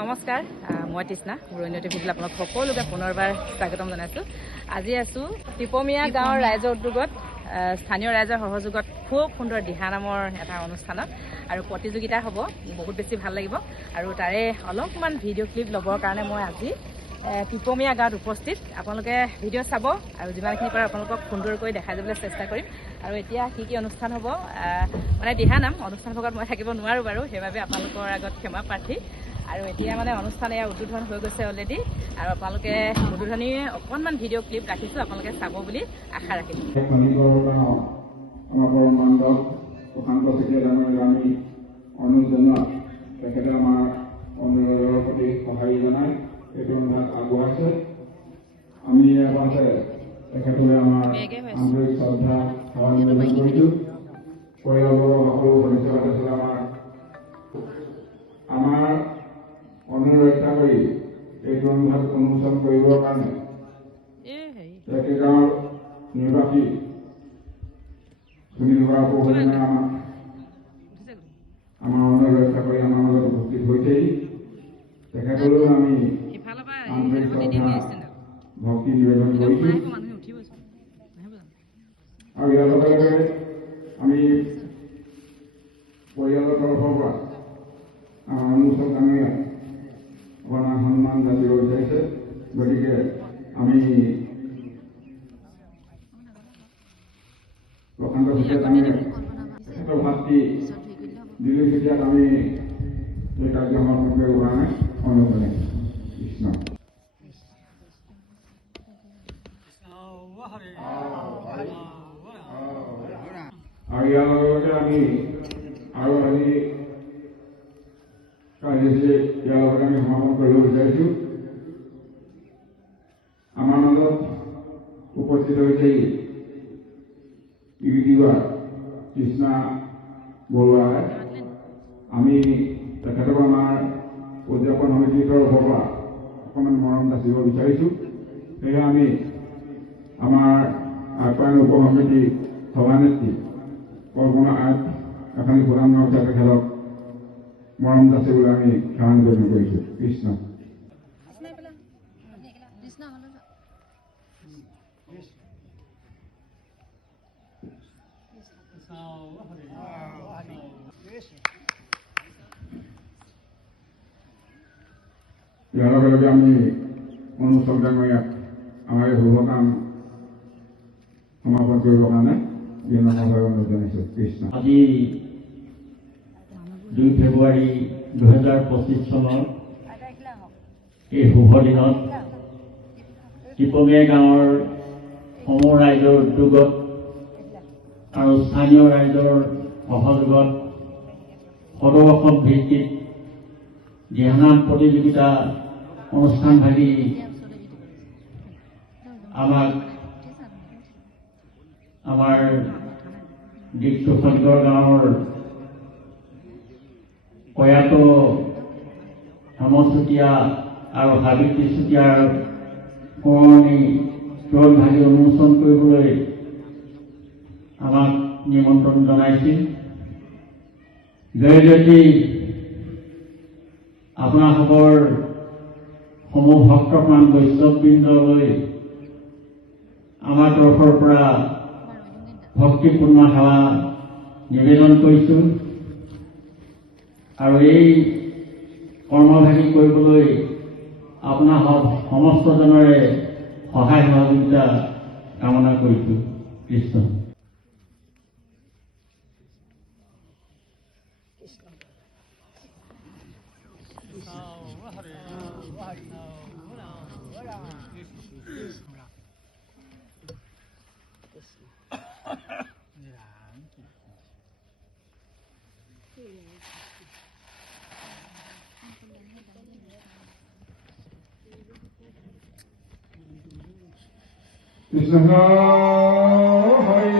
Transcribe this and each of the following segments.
নমস্কাৰ মই তৃষ্ণা উৰণীয় টিভিলৈ আপোনাক সকলোকে পুনৰবাৰ স্বাগতম জনাইছোঁ। আজি আছোঁ টিপমীয়া গাঁৱৰ ৰাইজৰ উদ্যোগত স্থানীয় ৰাইজৰ সহযোগত খুব সুন্দৰ দিহা নামৰ এটা অনুষ্ঠানত আৰু প্ৰতিযোগিতা হ'ব। বহুত বেছি ভাল লাগিব আৰু তাৰে অলপমান ভিডিঅ' ক্লিপ ল'বৰ কাৰণে মই আজি টিপমীয়া গাঁৱত উপস্থিত। আপোনালোকে ভিডিঅ' চাব আৰু যিমানখিনি পাৰে আপোনালোকক সুন্দৰকৈ দেখাই যাবলৈ চেষ্টা কৰিম। আৰু এতিয়া কি অনুষ্ঠান হ'ব মানে দিহা নাম অনুষ্ঠান ভাগত মই থাকিব নোৱাৰোঁ বাৰু, সেইবাবে আপোনালোকৰ আগত ক্ষমা প্ৰাৰ্থী। আৰু এতিয়া মানে অনুষ্ঠান এয়া উদ্বোধন হৈ গৈছে অলৰেডি আৰু আপোনালোকে উদ্বোধনী অকণমান ভিডিঅ' ক্লিপ ৰাখিছোঁ, আপোনালোকে চাব বুলি আশা ৰাখিছোঁ। আমি তেখেতলৈ আমাৰ আন্তৰিক শ্ৰদ্ধা নিবেদন কৰিছোঁ। পৰিয়ালবৰ্গৰ সকলো সদস্য আমাৰ অনুৰোধ ৰক্ষা কৰি এইটো অনুষ্ঠান উন্মোচন কৰিবৰ কাৰণে একেগাঁৱৰ নিৰ্বাসী সুনীল বৰা প্ৰভুজনে আমাৰ অনুৰোধ ৰক্ষা কৰি আমাৰ মাজত উপস্থিত হৈছেই। তেখেতলৈও আমি আন্তৰিক শ্ৰদ্ধা ভক্তি নিবেদন কৰিছোঁ। আৰু ইয়াৰ লগে লগে আমি পৰিয়ালৰ তৰফৰ পৰা আমাৰ উন্মোচন আমি অকণমান সন্মান যাচিব বিচাৰিছে। গতিকে আমি প্ৰশান্ত চেতিয়াক আমি তেখেতৰ ভাতৃ দিলীপ চেতিয়াক আমি এই কাৰ্য সমৰ্থন কৰিব পৰা নাই। অনুৰোধ জনাইছোঁ। কৃষ্ণ। আৰু ইয়াৰ লগে লগে আমি আৰু আজি ইয়াৰ লগতে আমি সমাপন কৰিব বিচাৰিছোঁ। আমাৰ মাজত উপস্থিত হৈছে ইউটিউবাৰ তৃষ্ণা বৰুৱাই। আমি তেখেতক আমাৰ উদযাপন সমিতিৰ তৰফৰ পৰা অকণমান মৰম যাচিব বিচাৰিছোঁ। সেয়ে আমি আমাৰ আপ্যায়ন উপ সমিতি সভানেত্ৰী কল্পনা এখানি প্ৰধান নকশা তেখেতক মৰম যাচিবলৈ আমি সেৱা নিবেদন কৰিছোঁ। কৃষ্ণ। ইয়াৰ লগে লগে আমি অনুষ্ঠান ইয়াত আমাৰ এই শুভ কাম সমাপন কৰিবৰ কাৰণে অনুৰোধ জনাইছোঁ। কৃষ্ণ। আজি 2 ফেব্ৰুৱাৰী 2025 চনৰ এই শুভ দিনত টিপমীয়া গাঁৱৰ সমূহ ৰাইজৰ উদ্যোগত আৰু স্থানীয় ৰাইজৰ সহযোগত সদৌ ভিত্তিত দিহানাম প্ৰতিযোগিতা অনুষ্ঠান ভাগি আমাৰ দিকচুখলিগড় গাঁৱৰ প্ৰয়াত হেম চুতীয়া আৰু সাবিত্ৰী চুতীয়াৰ পুৰণি স্মৰণ ভাগি উন্মোচন কৰিবলৈ আমাক নিমন্ত্ৰণ জনাইছিল। জয়জ্যোতি আপোনালোকৰ সমূহ ভক্তপ্ৰাণ বৈষ্ণৱবৃন্দলৈ আমাৰ তৰফৰ পৰা ভক্তিপূৰ্ণ সেৱা নিবেদন কৰিছোঁ। আৰু এই কৰ্মভাগী কৰিবলৈ আপোনাৰ সমস্তজনৰে সহায় সহযোগিতা কামনা কৰিছোঁ। কৃষ্ণ। কৃষ্ণ হৰি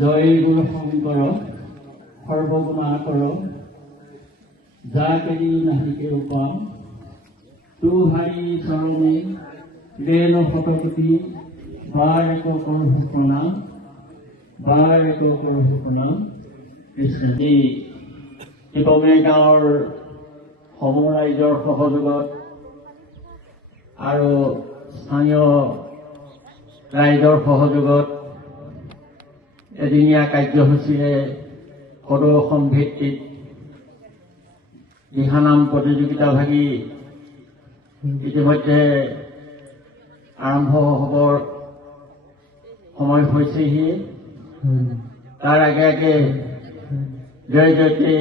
জয় গুৰু শংকৰ সৰ্বগুণাকৰ যাকেৰি নাহিকে ৰূপা তুহাৰি চৰণে দেন শতকোটি বাৰ এক কৰ ঘোষণা বাৰ এক কৰ ঘোষণা কৃষ্ণজী টিপমে গাঁৱৰ সমূহ ৰাইজৰ সহযোগত আৰু স্থানীয় ৰাইজৰ সহযোগত এদিনীয়া কাৰ্যসূচীৰে সদৌ অসম ভিত্তিত দিহানাম প্ৰতিযোগিতা ভাগি ইতিমধ্যে আৰম্ভ হ'বৰ সময় হৈছেহি। তাৰ আগে আগে জয় জয়তে